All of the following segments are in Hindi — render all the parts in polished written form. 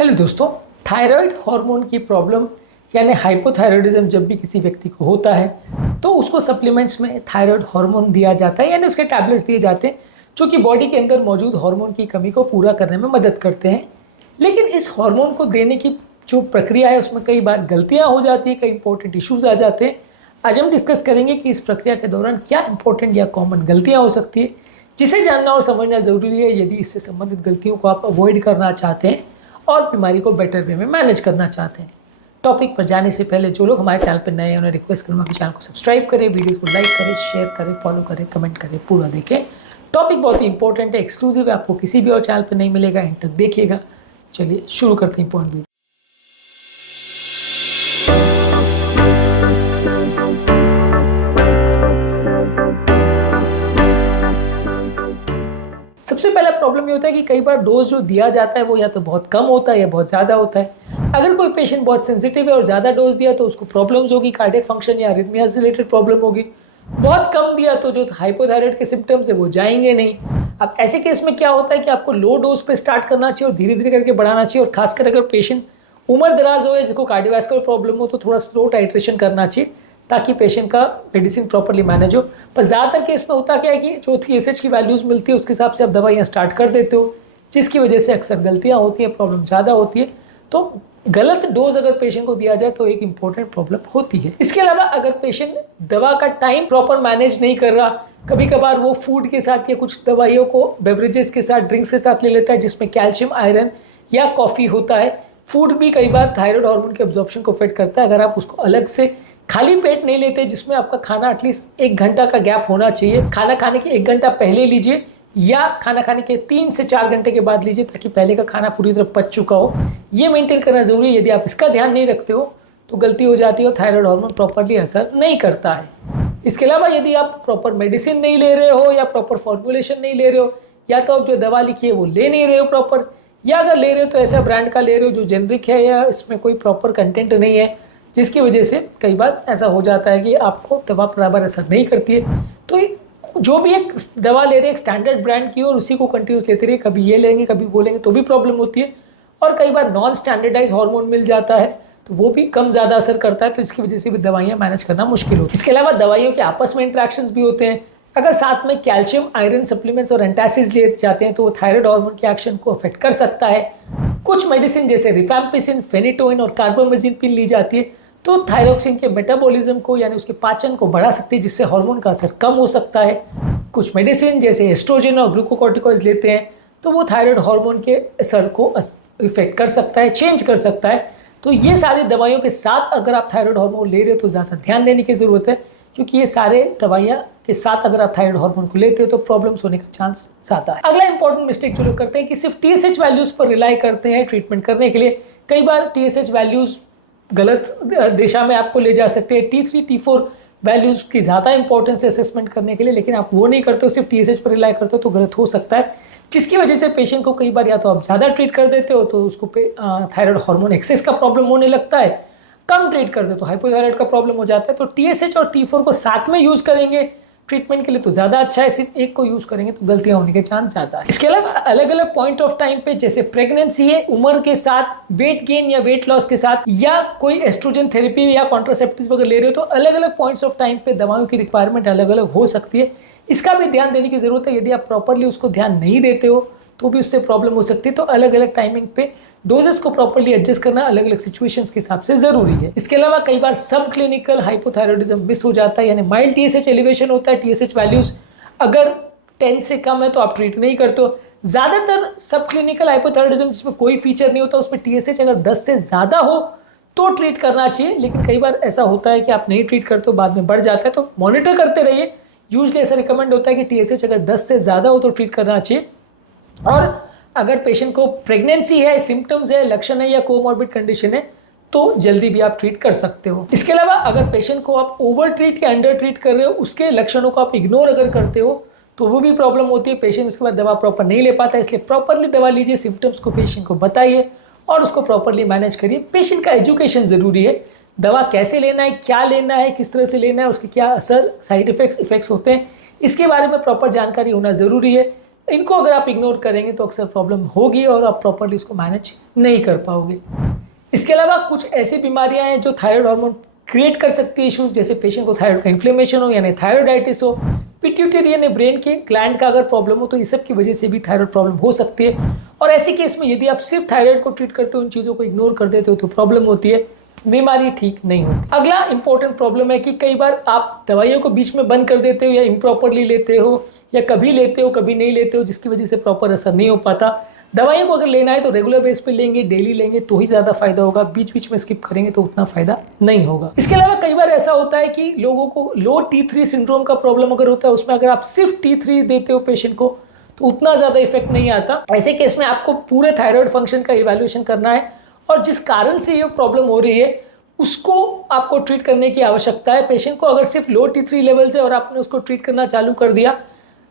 हेलो दोस्तों, थायराइड हार्मोन की प्रॉब्लम यानी हाइपोथायराइडिज्म जब भी किसी व्यक्ति को होता है तो उसको सप्लीमेंट्स में थायराइड हार्मोन दिया जाता है यानी उसके टैबलेट्स दिए जाते हैं जो कि बॉडी के अंदर मौजूद हार्मोन की कमी को पूरा करने में मदद करते हैं। लेकिन इस हार्मोन को देने की जो प्रक्रिया है उसमें कई बार गलतियां हो जाती है, कई इंपॉर्टेंट इश्यूज आ जाते हैं। आज हम डिस्कस करेंगे कि इस प्रक्रिया के दौरान क्या इंपॉर्टेंट या कॉमन गलतियां हो सकती है जिसे जानना और समझना ज़रूरी है यदि इससे संबंधित गलतियों को आप अवॉइड करना चाहते हैं और बीमारी को बेटर वे में मैनेज करना चाहते हैं। टॉपिक पर जाने से पहले जो लोग हमारे चैनल पर नए हैं उन्हें रिक्वेस्ट करूँगा कि चैनल को सब्सक्राइब करें, वीडियो को लाइक करें, शेयर करें, फॉलो करें, कमेंट करें, पूरा देखें। टॉपिक बहुत ही इंपॉर्टेंट है, एक्सक्लूसिव है, आपको किसी भी और चैनल पर नहीं मिलेगा, एंड तक देखिएगा। चलिए शुरू करते हैं पॉइंट। सबसे पहला प्रॉब्लम ये होता है कि कई बार डोज जो दिया जाता है वो या तो बहुत कम होता है या बहुत ज़्यादा होता है। अगर कोई पेशेंट बहुत सेंसिटिव है और ज़्यादा डोज दिया तो उसको प्रॉब्लम्स होगी, कार्डियक फंक्शन या अरिथमिया से रिलेटेड प्रॉब्लम होगी। बहुत कम दिया तो जो हाइपोथायराइड के सिम्टम्स है वो जाएंगे नहीं। अब ऐसे केस में क्या होता है कि आपको लो डोज पे स्टार्ट करना चाहिए और धीरे धीरे करके बढ़ाना चाहिए, और खासकर अगर पेशेंट उम्र दराज हो या जिसको कार्डियोवैस्कुलर प्रॉब्लम हो तो थोड़ा स्लो टाइट्रेशन करना चाहिए ताकि पेशेंट का मेडिसिन प्रॉपर्ली मैनेज हो। पर ज़्यादातर केस में होता क्या है कि जो TSH की वैल्यूज़ मिलती है उसके हिसाब से आप दवाइयाँ स्टार्ट कर देते हो, जिसकी वजह से अक्सर गलतियाँ होती हैं, प्रॉब्लम ज़्यादा होती है। तो गलत डोज अगर पेशेंट को दिया जाए तो एक इंपॉर्टेंट प्रॉब्लम होती है। इसके अलावा अगर पेशेंट दवा का टाइम प्रॉपर मैनेज नहीं कर रहा, कभी कभार वो फूड के साथ या कुछ दवाइयों को बेवरेजेस के साथ, ड्रिंक्स के साथ ले लेता है जिसमें कैल्शियम, आयरन या कॉफ़ी होता है। फूड भी कई बार थायराइड हार्मोन के एब्जॉर्प्शन को अफेक्ट करता है। अगर आप उसको अलग से खाली पेट नहीं लेते, जिसमें आपका खाना एटलीस्ट 1 घंटा का गैप होना चाहिए, खाना खाने के 1 घंटा पहले लीजिए या खाना खाने के 3 से 4 घंटे के बाद लीजिए ताकि पहले का खाना पूरी तरह पच चुका हो। ये मेंटेन करना जरूरी है। यदि आप इसका ध्यान नहीं रखते हो तो गलती हो जाती है और थायराइड हार्मोन प्रॉपरली असर नहीं करता है। इसके अलावा यदि आप प्रॉपर मेडिसिन नहीं ले रहे हो या प्रॉपर फॉर्मुलेशन नहीं ले रहे हो, या तो आप जो दवा लिखी है वो ले नहीं रहे हो प्रॉपर, या अगर ले रहे हो तो ऐसा ब्रांड का ले रहे हो जो जेनरिक है या इसमें कोई प्रॉपर कंटेंट नहीं है, जिसकी वजह से कई बार ऐसा हो जाता है कि आपको दवा बराबर असर नहीं करती है। तो जो भी एक दवा ले रहे हैं एक स्टैंडर्ड ब्रांड की और उसी को कंटिन्यूस लेते रहिए, कभी ये लेंगे कभी वो लेंगे तो भी प्रॉब्लम होती है। और कई बार नॉन स्टैंडर्डाइज हार्मोन मिल जाता है तो वो भी कम ज़्यादा असर करता है, तो इसकी वजह से भी दवाइयाँ मैनेज करना मुश्किल होती है। इसके अलावा दवाइयों के आपस में इंट्रैक्शंस भी होते हैं। अगर साथ में कैल्शियम, आयरन सप्लीमेंट्स और एंटासिड्स लिए जाते हैं तो वो थायराइड हार्मोन के एक्शन को अफेक्ट कर सकता है। कुछ मेडिसिन जैसे रिफैम्पिसिन, फेनिटोइन और कार्बामेजिन ली जाती है तो थायरोक्सिन के मेटाबॉलिज्म को यानी उसके पाचन को बढ़ा सकती है, जिससे हार्मोन का असर कम हो सकता है। कुछ मेडिसिन जैसे एस्ट्रोजन और ग्लूकोकॉर्टिकॉइड्स लेते हैं तो वो थायराइड हार्मोन के असर को इफेक्ट कर सकता है, चेंज कर सकता है। तो ये सारी दवाइयों के साथ अगर आप थायराइड हार्मोन ले रहे हो तो ज़्यादा ध्यान देने की ज़रूरत है, क्योंकि ये सारे दवाइयाँ के साथ अगर आप थायराइड हार्मोन को लेते हो तो प्रॉब्लम्स होने का चांस ज़्यादा है। अगला इंपॉर्टेंट मिस्टेक जो लोग करते हैं कि सिर्फ TSH वैल्यूज़ पर रिलाई करते हैं ट्रीटमेंट करने के लिए। कई बार TSH वैल्यूज़ गलत दिशा में आपको ले जा सकते हैं। T3, T4 वैल्यूज़ की ज़्यादा इंपॉर्टेंस है असेसमेंट करने के लिए, लेकिन आप वो नहीं करते हो, सिर्फ TSH पर रिलाई करते हो तो गलत हो सकता है, जिसकी वजह से पेशेंट को कई बार या तो आप ज़्यादा ट्रीट कर देते हो तो उसको थायराइड हार्मोन एक्सेस का प्रॉब्लम होने लगता है, कम ट्रीट कर दो तो हाइपोथायराइड का प्रॉब्लम हो जाता है। तो TSH और T4 को साथ में यूज़ करेंगे ट्रीटमेंट के लिए तो ज़्यादा अच्छा है, सिर्फ एक को यूज़ करेंगे तो गलतियाँ होने के चांस ज़्यादा है। इसके अलावा अलग अलग पॉइंट ऑफ टाइम पे, जैसे प्रेगनेंसी है, उम्र के साथ, वेट गेन या वेट लॉस के साथ, या कोई एस्ट्रोजन थेरेपी या कॉन्ट्रासेप्टिव्स वगैरह ले रहे हो तो अलग अलग पॉइंट्स ऑफ टाइम पे दवाओं की रिक्वायरमेंट अलग अलग हो सकती है। इसका भी ध्यान देने की ज़रूरत है। यदि आप प्रॉपरली उसको ध्यान नहीं देते हो तो भी उससे प्रॉब्लम हो सकती है। तो अलग अलग टाइमिंग पे डोजेस को प्रॉपरली एडजस्ट करना अलग अलग सिचुएशंस के हिसाब से ज़रूरी है। इसके अलावा कई बार सब क्लिनिकल हाइपोथायराइडिज्म मिस हो जाता है, यानी माइल्ड TSH एलिवेशन होता है। TSH वैल्यूज़ अगर 10 से कम है तो आप ट्रीट नहीं करते हो। ज़्यादातर सब क्लिनिकल हाइपोथायराइडिज्म जिसमें कोई फीचर नहीं होता उसमें TSH अगर 10 से ज़्यादा हो तो ट्रीट करना चाहिए, लेकिन कई बार ऐसा होता है कि आप नहीं ट्रीट करते हो, बाद में बढ़ जाता है, तो मॉनिटर करते रहिए। यूजली ऐसा रिकमेंड होता है कि TSH अगर 10 से ज़्यादा हो तो ट्रीट करना चाहिए। और अगर पेशेंट को प्रेगनेंसी है, सिम्टम्स है, लक्षण है या कोमॉर्बिड कंडीशन है तो जल्दी भी आप ट्रीट कर सकते हो। इसके अलावा अगर पेशेंट को आप ओवर ट्रीट या अंडर ट्रीट कर रहे हो, उसके लक्षणों को आप इग्नोर अगर करते हो तो वो भी प्रॉब्लम होती है। पेशेंट उसके बाद दवा प्रॉपर नहीं ले पाता है, इसलिए प्रॉपरली दवा लीजिए, सिम्टम्स को पेशेंट को बताइए और उसको प्रॉपरली मैनेज करिए। पेशेंट का एजुकेशन ज़रूरी है, दवा कैसे लेना है, क्या लेना है, किस तरह से लेना है, उसके क्या असर, साइड इफेक्ट्स होते हैं, इसके बारे में प्रॉपर जानकारी होना ज़रूरी है। इनको अगर आप इग्नोर करेंगे तो अक्सर प्रॉब्लम होगी और आप प्रॉपरली उसको मैनेज नहीं कर पाओगे। इसके अलावा कुछ ऐसी बीमारियां हैं जो थायराइड हार्मोन क्रिएट कर सकती है इश्यूज, जैसे पेशेंट को थायराइड का इन्फ्लेमेशन हो यानी थायराइडाइटिस हो, पिट्यूटरी यानी ब्रेन के ग्लैंड का अगर प्रॉब्लम हो तो इस सब की वजह से भी थायराइड प्रॉब्लम हो सकती है। और ऐसे केस में यदि आप सिर्फ थायराइड को ट्रीट करते हो, उन चीज़ों को इग्नोर कर देते हो तो प्रॉब्लम होती है, बीमारी ठीक नहीं होती। अगला इंपॉर्टेंट प्रॉब्लम है कि कई बार आप दवाइयों को बीच में बंद कर देते हो या इम्प्रॉपरली लेते हो या कभी लेते हो कभी नहीं लेते हो, जिसकी वजह से प्रॉपर असर नहीं हो पाता। दवाइयों को अगर लेना है तो रेगुलर बेस पे लेंगे, डेली लेंगे तो ही ज़्यादा फायदा होगा, बीच बीच में स्किप करेंगे तो उतना फायदा नहीं होगा। इसके अलावा कई बार ऐसा होता है कि लोगों को लो T3 सिंड्रोम का प्रॉब्लम अगर होता है, उसमें अगर आप सिर्फ T3 देते हो पेशेंट को तो उतना ज़्यादा इफेक्ट नहीं आता। ऐसे केस में आपको पूरे थायराइड फंक्शन का इवैल्यूएशन करना है और जिस कारण से ये प्रॉब्लम हो रही है उसको आपको ट्रीट करने की आवश्यकता है। पेशेंट को अगर सिर्फ लो T3 लेवल से और आपने उसको ट्रीट करना चालू कर दिया,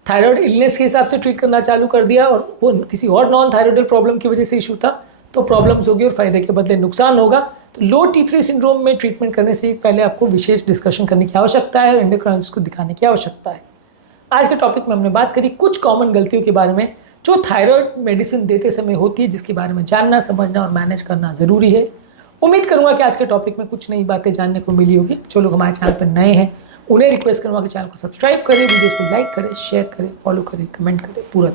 थायराइड इलनेस के हिसाब से ट्रीट करना चालू कर दिया और वो किसी और नॉन थायराइडल प्रॉब्लम की वजह से इशू था, तो प्रॉब्लम्स होगी और फायदे के बदले नुकसान होगा। तो लो T3 सिंड्रोम में ट्रीटमेंट करने से पहले आपको विशेष डिस्कशन करने की आवश्यकता है और एंडोक्राइनोलॉजिस्ट को दिखाने की आवश्यकता है। आज के टॉपिक में हमने बात करी कुछ कॉमन गलतियों के बारे में जो थायराइड मेडिसिन देते समय होती है, जिसके बारे में जानना, समझना और मैनेज करना ज़रूरी है। उम्मीद करूंगा कि आज के टॉपिक में कुछ नई बातें जानने को मिली होगी। जो लोग हमारे चैनल पर नए हैं उन्हें रिक्वेस्ट करूंगा कि चैनल को सब्सक्राइब करें, वीडियोस को लाइक करें, शेयर करें, फॉलो करें, कमेंट करें, पूरा